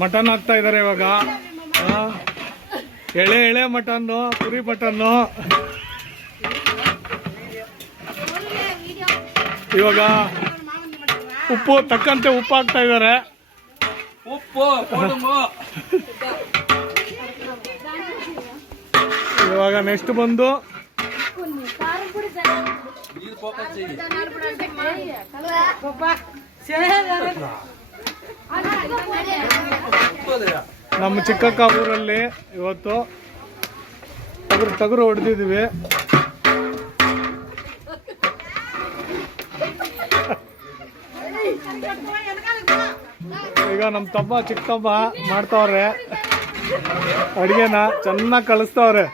Mutton ಹಾಕ್ತಾ ಇದಾರೆ ಇವಾಗ. ಎಳೆ ಎಳೆ ಮಟನ್ನು, ಕುರಿ ಮಟನ್ನು. ಇವಾಗ ಉಪ್ಪು ತಕ್ಕಂತೆ ಉಪ್ಪು ಹಾಕ್ತಾ ಇದಾರೆ. ಇವಾಗ ನೆಕ್ಸ್ಟ್ ಬಂದು ನಮ್ಮ ಚಿಕ್ಕಕ್ಕ ಊರಲ್ಲಿ ಇವತ್ತು ಟಗರು ಹೊಡೆದಿದ್ವಿ. ಈಗ ನಮ್ಮ ಚಿಕ್ಕ ತಮ್ಮ ಮಾಡ್ತಾವ್ರೆ ಅಡಿಗೆನ, ಚೆನ್ನಾಗಿ ಕಳಿಸ್ತವ್ರೆ.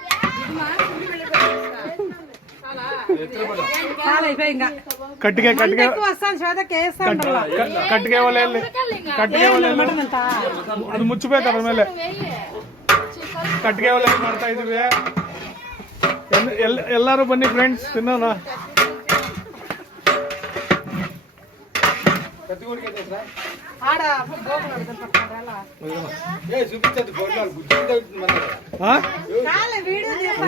ಕಟ್ಟಿಗೆ ಒಲೆಯಲ್ಲಿ ಅದು ಮುಚ್ಚಬೇಕು. ಅದ್ರ ಮೇಲೆ ಕಟ್ಟಿಗೆ ಒಲೆಯಲ್ಲಿ ಮಾಡ್ತಾ ಇದೀವಿ. ಎಲ್ಲರೂ ಬನ್ನಿ ಫ್ರೆಂಡ್ಸ್, ತಿನ್ನೋಣ.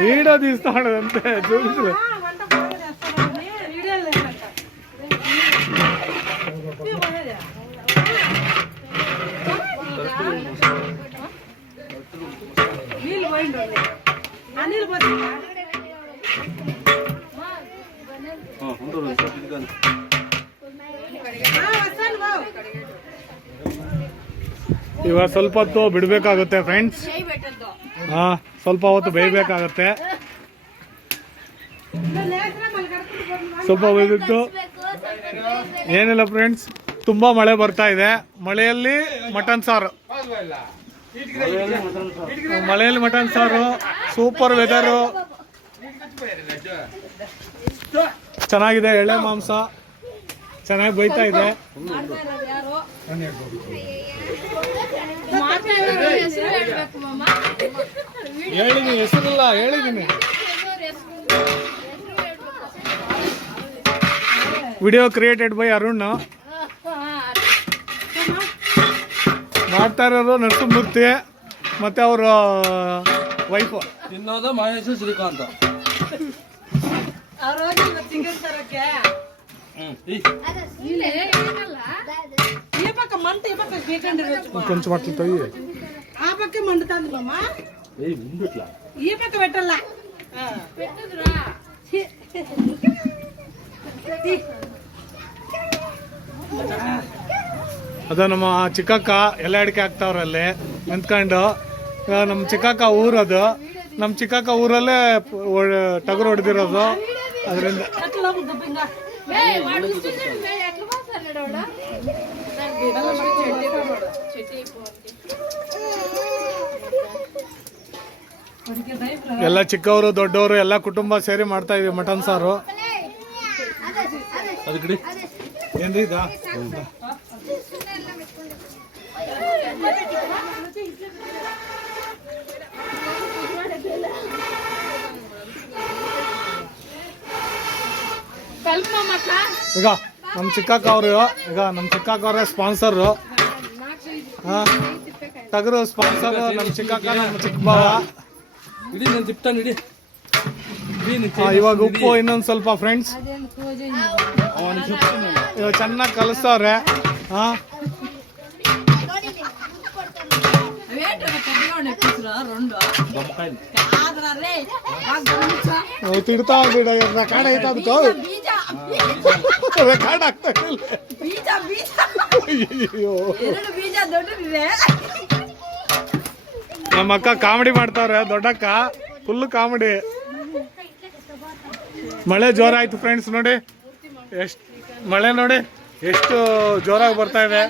వీడియో తీస్తాడు అంతే, చూపించలే. ಇವಾಗ ಸ್ವಲ್ಪ ಹೊತ್ತು ಬಿಡಬೇಕಾಗುತ್ತೆ ಫ್ರೆಂಡ್ಸ್. ಸ್ವಲ್ಪ ಹೊತ್ತು ಬೇಯಬೇಕಾಗತ್ತೆ. ಸ್ವಲ್ಪ ಬೇಯ್ಬಿಟ್ಟು ಏನಿಲ್ಲ ಫ್ರೆಂಡ್ಸ್, ತುಂಬಾ ಮಳೆ ಬರ್ತಾ ಇದೆ. ಮಳೆಯಲ್ಲಿ ಮಟನ್ ಸಾರು, ಸೂಪರ್ ವೆದರು, ಚೆನ್ನಾಗಿದೆ. ಎಳೆ ಮಾಂಸ ಚೆನ್ನಾಗಿ ಬೈತಾ ಇದೆ. ಹೇಳಿದೀನಿ, ಹೆಸರಿಲ್ಲ ಹೇಳಿದೀನಿ. Video created by Arun. ಮಾಡ್ತಾ ಇರೋರು ನರಸಿಂಹಮೂರ್ತಿ ಮತ್ತೆ ಅವರ ವೈಫ್. ತಿನ್ನೋದು ಮಹೇಶ್ ಶ್ರೀಕಾಂತ್. కొంచెం అట్లా తొయ్యి ఆ పక్క మండుతాంది మామ. ఈ పక్క పెట్టాలా? ಅದ ನಮ್ಮ ಚಿಕ್ಕಕ್ಕ ಎಲೆ ಅಡಿಕೆ ಹಾಕ್ತಾವ್ರಲ್ಲಿ ನಿಂತ್ಕೊಂಡು. ನಮ್ಮ ಚಿಕ್ಕಕ್ಕ ಊರದು, ನಮ್ಮ ಚಿಕ್ಕಕ್ಕ ಊರಲ್ಲೇ ಟಗರು ಹೊಡೆದಿರೋದು. ಅದರಿಂದ ಎಲ್ಲ ಚಿಕ್ಕವರು ದೊಡ್ಡವರು ಎಲ್ಲ ಕುಟುಂಬ ಸೇರಿ ಮಾಡ್ತಾ ಇದೀವಿ ಮಟನ್ ಸಾರು. ಏನ್ರಿ ಇದ? ಈಗ ನಮ್ಮ ಚಿಕ್ಕಕ್ಕ ಅವ್ರೆ ಸ್ಪಾನ್ಸರ್. ಟಗರು ಸ್ಪಾನ್ಸರ್ ನಮ್ಮ ಚಿಕ್ಕಕ್ಕ, ನಮ್ಮ ಚಿಕ್ಕ ಭಾವ. ಇವಾಗ ಉಪ್ಪು ಇನ್ನೊಂದು ಸ್ವಲ್ಪ ಫ್ರೆಂಡ್ಸ್ ಇವಾಗ ಚೆನ್ನಾಗಿ ಕಲಿಸ್ತವ್ರೆ. ತಿಡ್ತಾ ಬಿಡ ರೆಕಾರ್ಡ್ ಐತ ಅದಕ್ಕೆ ರೆಕಾರ್ಡ್ ಆಗ್ತಾ ಇಲ್ಲ. ನಮ್ಮ ಅಕ್ಕ ಕಾಮಿಡಿ ಮಾಡ್ತಾವ್ರೆ, ದೊಡ್ಡಕ್ಕ ಫುಲ್ ಕಾಮಿಡಿ. ಮಳೆ ಜೋರಾಯ್ತು ಫ್ರೆಂಡ್ಸ್, ನೋಡಿ ಎಷ್ಟು ಮಳೆ, ನೋಡಿ ಎಷ್ಟು ಜೋರಾಗಿ ಬರ್ತಾ ಇದೆ.